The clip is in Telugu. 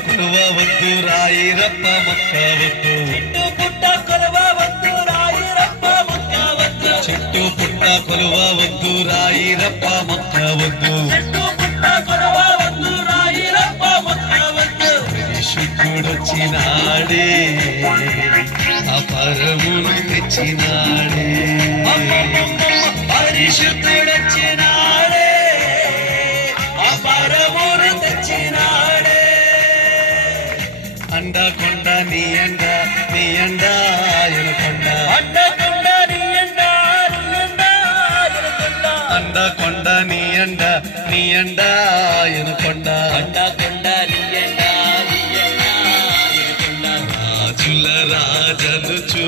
కొలువ వద్దు రాయిరప్ప మొక్క వద్దు చుట్టూ పుట్ట కొలువ వద్దు రాయిరప్ప మొక్క వద్దు చుట్టూ పుట్ట కొలువ వద్దు రాయిరప్ప మొక్క వద్దు చుట్టూ పుట్ట కొలువ వద్దు రాయిరప్ప మొక్క వద్దు పరిశుద్ధుడొచ్చినాడే అపరమును తెచ్చినాడే పరిశుద్ధుడొచ్చినాడే అపరమును తెచ్చినాడే అండకొండ నీ అండ ఎనుకొండ అండకొండ నీ అండ అండకొండ నీ అండ ఎనుకొండ అండకొండ నీ అండ ఎనుకొండ రాజుల రాజను చూ